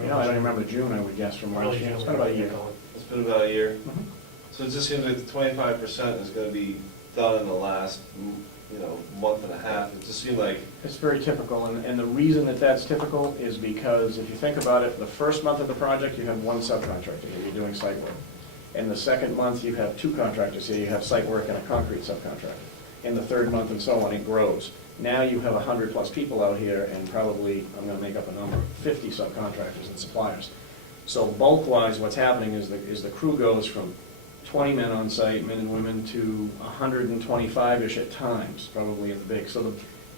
You know, I don't even remember June, I would guess, from last year. It's been about a year. It's been about a year. Mhm. So it just seems like the 25% is gonna be done in the last, month and a half. It just seemed like, It's very typical, and the reason that that's typical is because if you think about it, the first month of the project, you have one subcontractor, you're doing site work. In the second month, you have two contractors here, you have site work and a concrete subcontractor. In the third month and so on, it grows. Now you have 100+ people out here and probably, I'm gonna make up a number, 50 subcontractors and suppliers. So bulk-wise, what's happening is the crew goes from 20 men on site, men and women, to 125-ish at times, probably at the big. So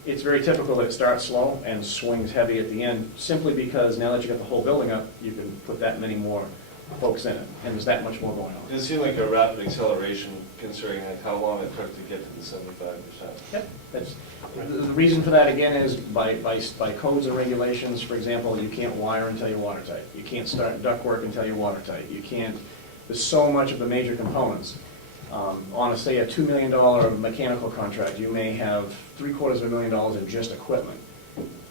it's very typical that it starts slow and swings heavy at the end, simply because now that you got the whole building up, you can put that many more folks in it, and there's that much more going on. it seemed like a rapid acceleration considering like how long it took to get to the 75%. Yep, the reason for that, again, is by codes and regulations. For example, you can't wire until you're watertight. You can't start ductwork until you're watertight. You can't, there's so much of the major components. On, say, a $2 million mechanical contract, you may have $750,000 in just equipment.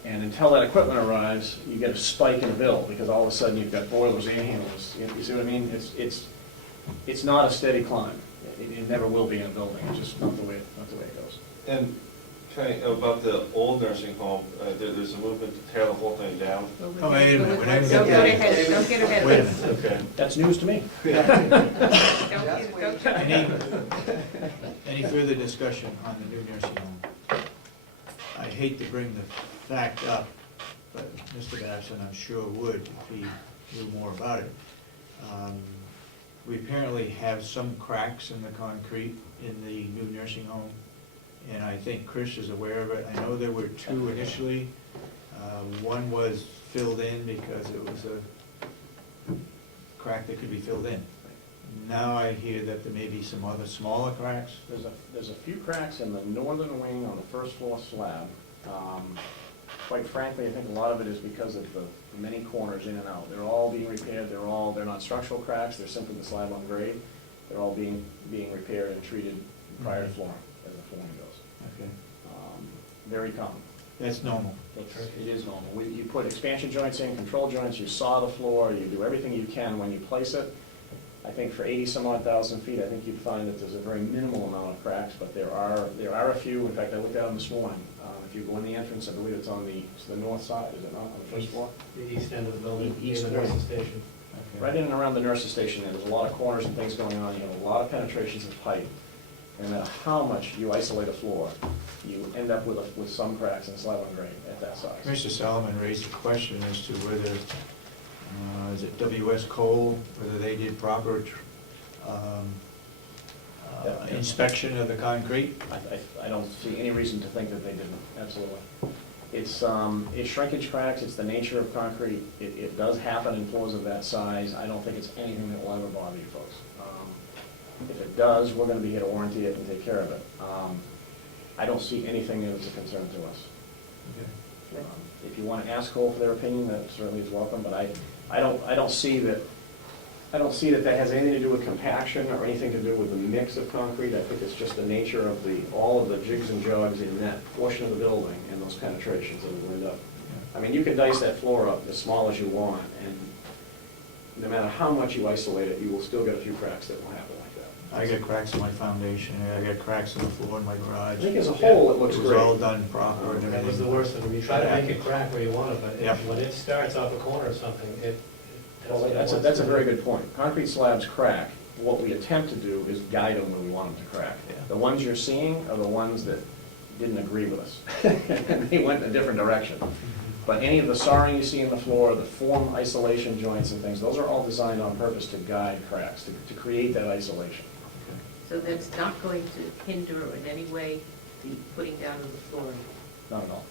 And until that equipment arrives, you get a spike in the bill, because all of a sudden you've got boilers, air handlers. You see what I mean? It's not a steady climb. It never will be in a building. It's just not the way it goes. And kind of about the old nursing home, there's a movement to tear the whole thing down. Oh, wait a minute, we're not Don't gonna get get ahead, don't get ahead. Wait a minute. Okay. That's news to me. Any further discussion on the new nursing home? I hate to bring the fact up, but Mr. Babson, I'm sure would if he knew more about it. We apparently have some cracks in the concrete in the new nursing home, and I think Chris is aware of it. I know there were two initially. One was filled in because it was a crack that could be filled in. Now I hear that there may be some other smaller cracks. There's a few cracks in the northern wing on the first floor slab. Quite frankly, I think a lot of it is because of the many corners in and out. They're all being repaired. They're not structural cracks. They're simply the slab on grade. They're all being repaired and treated prior to flooring, as the flooring goes. Okay. Very common. That's normal. It is normal. You put expansion joints in, control joints, you saw the floor, you do everything you can when you place it. I think for 80-some-odd thousand feet, I think you'd find that there's a very minimal amount of cracks, but there are a few. In fact, I looked at them this morning. If you go in the entrance, I believe it's on the north side, is it not, on the first floor? The east end of the building, East near the wing. nurse's station. Okay. Right in and around the nurse's station there's a lot of corners and things going on. You have a lot of penetrations of pipe. And no matter how much you isolate a floor, you end up with some cracks in slab on grade at that size. Mr. Solomon raised a question as to whether, is it WS Cole, whether they did proper inspection of the concrete? I don't see any reason to think that they didn't, absolutely. It's shrinkage cracks, it's the nature of concrete. It does happen in floors of that size. I don't think it's anything that will ever bother you folks. If it does, we're gonna be here to warranty it and take care of it. I don't see anything that's a concern to us. Okay. If you want to ask Cole for their opinion, that certainly is welcome, but I don't see that that has anything to do with compaction or anything to do with the mix of concrete. I think it's just the nature of all of the jigs and jogs in that portion of the building and those penetrations that will end up. I mean, you can dice that floor up as small as you want, and no matter how much you isolate it, you will still get a few cracks that will happen like that. I got cracks in my foundation, I got cracks in the floor in my I garage. think as a whole, it looks It was great. all done proper and That was the everything. worst of it. You try to make it crack where you want it, but Yep. when it starts off a corner or something, it Well, that's a very good point. Concrete slabs crack. What we attempt to do is guide them when we want them to crack. Yeah. The ones you're seeing are the ones that didn't agree with us. And they went in a different direction. But any of the sawing you see in the floor, the form isolation joints and things, those are all designed on purpose to guide cracks, to create that isolation. So that's not going to hinder in any way the putting down of the flooring? Not at all.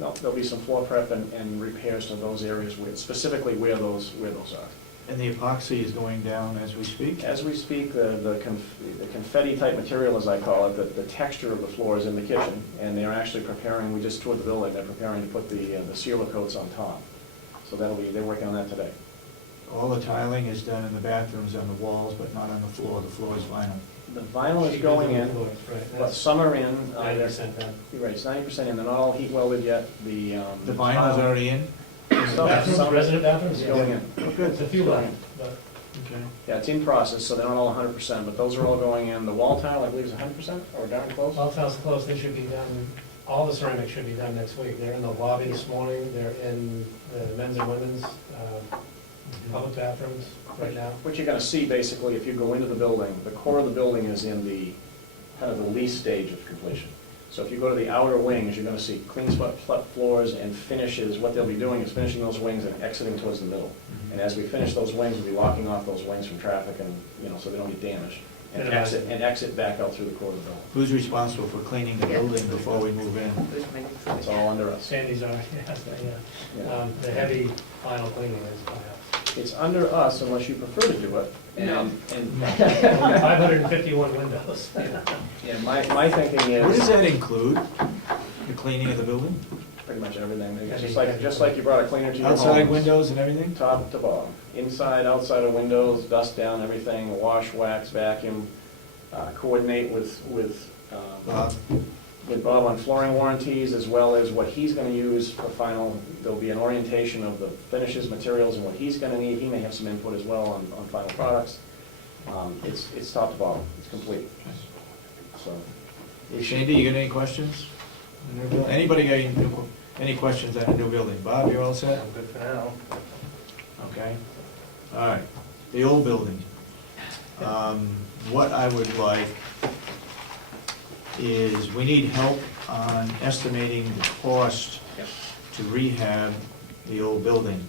No, there'll be some floor prep and repairs to those areas, specifically where those are. And the epoxy is going down as we speak? As we speak, the confetti-type material, as I call it, the texture of the floor is in the kitchen, and they're actually preparing, we just toured the building, they're preparing to put the sealer coats on top. So they're working on that today. All the tiling is done in the bathrooms on the walls, but not on the floor. The floor is vinyl. The vinyl is going in, but some are in. 90% done. You're right, it's 90% in, they're not all heat welded yet. The The vinyl is already in? Yes, stuff. Bathrooms, Some resident bathrooms? is going in. Oh, It's good. a few left, but Okay. Yeah, it's in process, so they're not all 100%, but those are all going in. The wall tile, I believe, is 100% or darn close. all tiles close, they should be done, all the ceramics should be done next week. They're in the lobby this morning, they're in the men's and women's public bathrooms right now. What you're gonna see basically, if you go into the building, the core of the building is in the, kind of the least stage of completion. So if you go to the outer wings, you're gonna see clean swept floors and finishes. What they'll be doing is finishing those wings and exiting towards the middle. And as we finish those wings, we'll be locking off those wings from traffic and, you know, so they don't get damaged. And exit back out through the core of the building. Who's responsible for cleaning the building before we move in? Good, make it It's all under us. Sandy's are, yeah, Yeah. the heavy final cleaning is by us. It's under us unless you prefer to do it. No. And 551 windows. yeah, my thinking What does is that include? The cleaning of the building? pretty much everything. Just like you brought a cleaner to your home. Outside windows and everything? Top to bottom, inside, outside of windows, dust down, everything, wash, wax, vacuum, coordinate with Bob on flooring warranties, as well as what he's gonna use for final. There'll be an orientation of the finishes, materials, and what he's gonna need. He may have some input as well on final products. It's top to bottom, it's complete, so. Sandy, you got any questions? on the new buil- Anybody got any questions on the new building? Bob, you all set? I'm good for now. Okay. All right, the old building. What I would like is, we need help on estimating the cost to rehab the old building.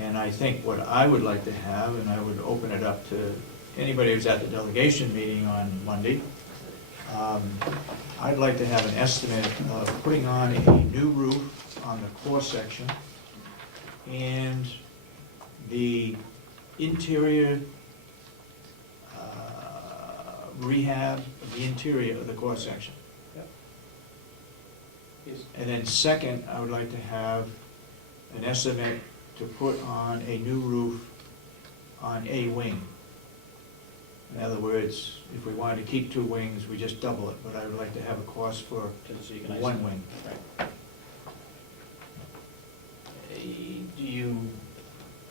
And I think what I would like to have, and I would open it up to anybody who's at the delegation meeting on Monday, I'd like to have an estimate of putting on a new roof on the core section and the interior rehab of the interior of the core section. And then second, I would like to have an estimate to put on a new roof on a wing. In other words, if we wanted to keep two wings, we just double it, but I would like to have a cost for one wing. Do you,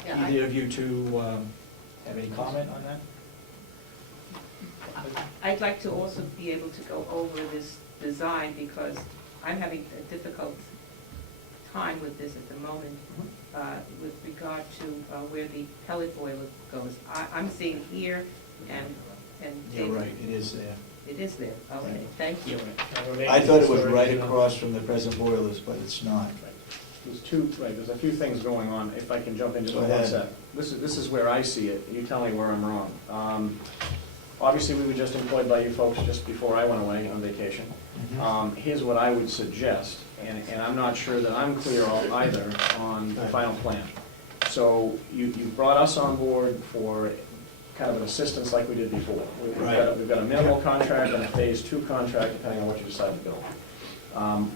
Yeah, either of you two have any comment on that? I'd like to also be able to go over this design, because I'm having a difficult time with this at the moment, with regard to where the pellet boiler goes. I'm seeing here, and. You're right, it is there. It is there, okay, thank you. I thought it was right across from the present boilers, but it's not. There's a few things going on, if I can jump into the Go one ahead. set. This is where I see it, you tell me where I'm wrong. Obviously, we were just employed by you folks just before I went away on vacation. Here's what I would suggest, and I'm not sure that I'm clear either on the final plan. So you brought us on board for kind of an assistance like we did before. We've got a minimal contract and a phase 2 contract, depending on what you decide to build.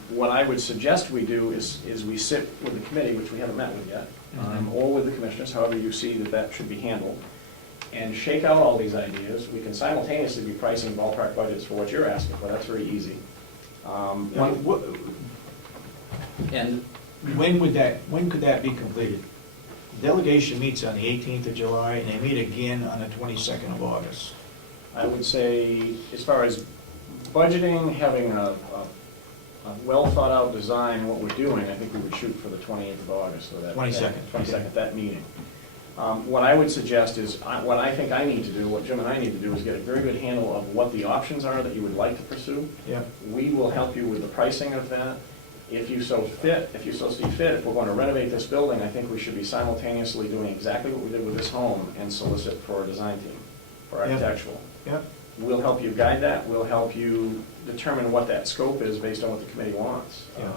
What I would suggest we do is we sit with the committee, which we haven't met with yet, or with the commissioners, however you see that should be handled, and shake out all these ideas. We can simultaneously be pricing ballpark budgets for what you're asking for. That's very easy. And when could that be completed? The delegation meets on the 18th of July, and they meet again on the 22nd of August. I would say, as far as budgeting, having a well-thought-out design, what we're doing, I think we would shoot for the 28th of August, or that. 22nd. That meeting. What I would suggest is, what I think I need to do, what Jim and I need to do, is get a very good handle of what the options are that you would like to pursue. Yeah. We will help you with the pricing of that. If you so see fit, if we're going to renovate this building, I think we should be simultaneously doing exactly what we did with this home and solicit for a design team, for architectural. Yep. We'll help you guide that, we'll help you determine what that scope is based on what the committee wants. Yeah.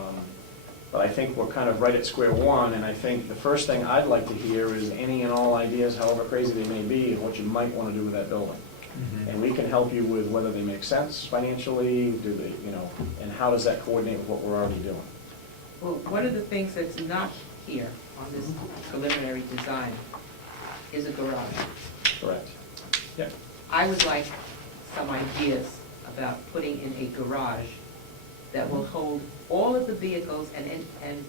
But I think we're kind of right at square one, and I think the first thing I'd like to hear is any and all ideas, however crazy they may be, of what you might want to do with that building. And we can help you with whether they make sense financially, do they, and how does that coordinate with what we're already doing? Well, one of the things that's not here on this preliminary design is a garage. Correct. Yeah. I would like some ideas about putting in a garage that will hold all of the vehicles and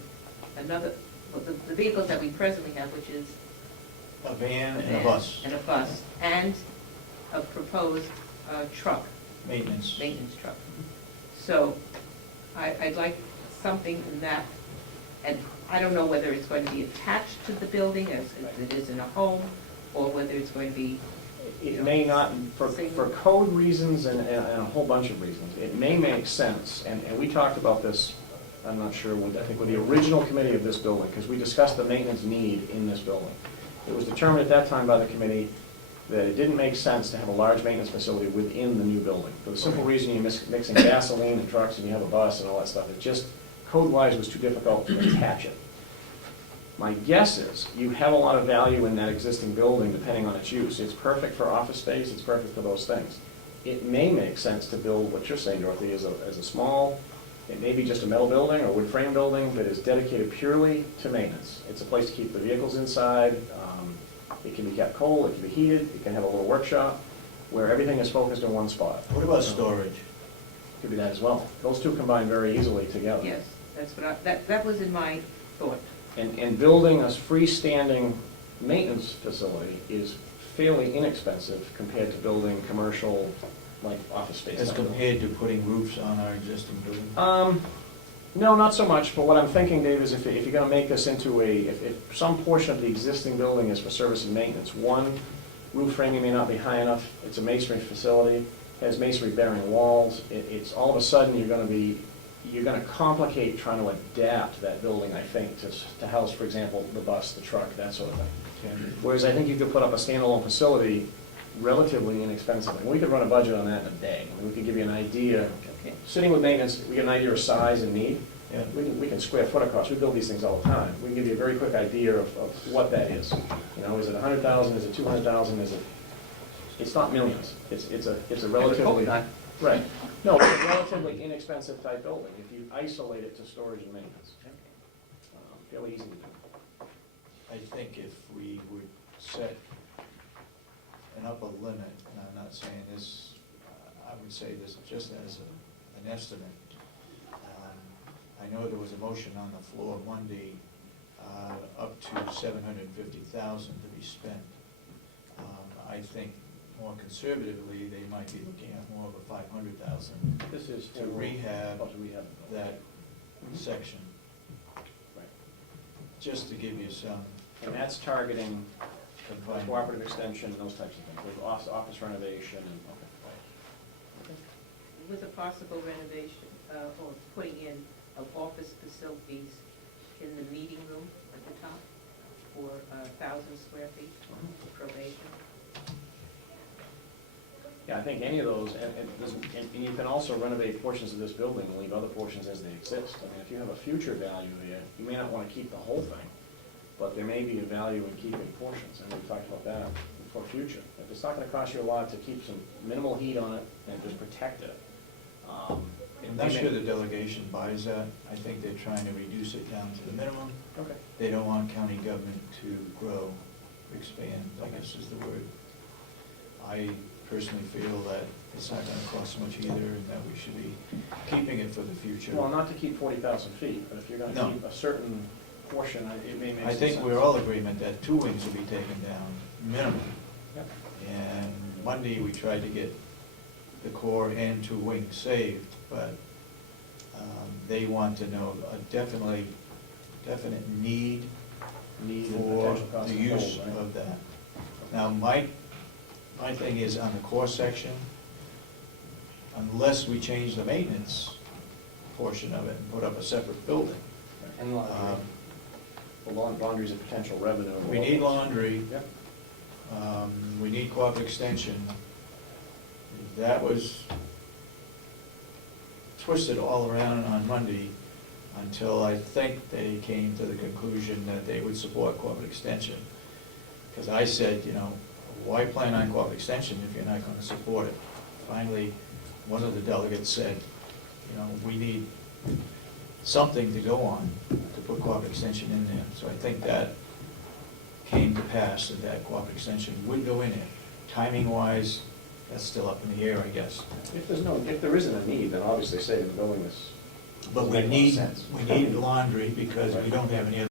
another well, the vehicles that we presently have, which is A van and a bus, and a bus, and a proposed truck, maintenance. maintenance truck. So I'd like something in that, and I don't know whether it's going to be attached to the building as it is in a home, or whether it's going to be, It may not, for code reasons and a whole bunch of reasons, it may make sense, and we talked about this, I'm not sure, I think with the original committee of this building, because we discussed the maintenance need in this building. It was determined at that time by the committee that it didn't make sense to have a large maintenance facility within the new building. For the simple reason you're mixing gasoline and trucks and you have a bus and all that stuff, it just, code-wise, was too difficult to attach it. My guess is you have a lot of value in that existing building depending on its use. It's perfect for office space, it's perfect for those things. It may make sense to build what you're saying, Dorothy, as a small, it may be just a metal building or wood frame building that is dedicated purely to maintenance. It's a place to keep the vehicles inside. It can be kept cold, it can be heated, it can have a little workshop where everything is focused in one spot. What about storage? Could be that as well. Those two combine very easily together. yes, that's what that was in my thought. And building a freestanding maintenance facility is fairly inexpensive compared to building commercial, like office space. As compared to putting roofs on our existing building? No, not so much, but what I'm thinking, Dave, is if you're gonna make this into if some portion of the existing building is for service and maintenance, one, roof framing may not be high enough, it's a masonry facility, has masonry bearing walls, it's all of a sudden you're gonna complicate trying to adapt that building, I think, to house, for example, the bus, the truck, that sort of thing. Okay. Whereas I think you could put up a standalone facility relatively inexpensively. We could run a budget on that in a day. I mean, we could give you an idea. Okay. Sitting with maintenance, we get an idea of size and need. Yeah. We can square foot across. We build these things all the time. We can give you a very quick idea of what that is. You know, is it 100,000? Is it 200,000? Is it? It's not millions. It's a relatively right. No, it's a relatively inexpensive type building if you isolate it to storage and maintenance. Fairly easy to do. I think if we would set an upper limit, and I'm not saying this, I would say this just as an estimate. I know there was a motion on the floor Monday, up to 750,000 to be spent. I think more conservatively, they might be looking at more of a 500,000 This is to rehab to rehab the building. that section, Right. just to give you some And that's targeting confinement. cooperative extension, those types of things, with office renovation and, With a possible renovation, or putting in of office facilities in the meeting room at the top for 1,000 square feet for probation. Yeah, I think any of those, and you can also renovate portions of this building and leave other portions as they exist. I mean, if you have a future value there, you may not want to keep the whole thing, but there may be a value in keeping portions, and we've talked about that for future. If it's not going to cost you a lot to keep some minimal heat on it and just protect it. I'm not sure the delegation buys that. I think they're trying to reduce it down to the minimum. Okay. They don't want county government to grow, expand, I guess is the word. I personally feel that it's not gonna cost much either, and that we should be keeping it for the future. Well, not to keep 40,000 feet, but if you're going to No. keep a certain portion, it may make I some think sense. we're all agreement that 2 wings will be taken down, minimum. Yep. And Monday, we tried to get the core and 2 wings saved, but they want to know a definite need Need and for potential cost the of use hold, right? of that. Now, my thing is on the core section, unless we change the maintenance portion of it and put up a separate building. And the laundry's a potential revenue. We need laundry, Yep. we need cooperative extension. That was twisted all around on Monday until I think they came to the conclusion that they would support cooperative extension. Because I said, you know, why plan on cooperative extension if you're not gonna support it? Finally, one of the delegates said, you know, we need something to go on to put cooperative extension in there. So I think that came to pass, that cooperative extension would go in there. Timing-wise, that's still up in the air, I guess. If there isn't a need, then obviously say the building is. But we Make a lot of need, sense. we need laundry because we don't have any other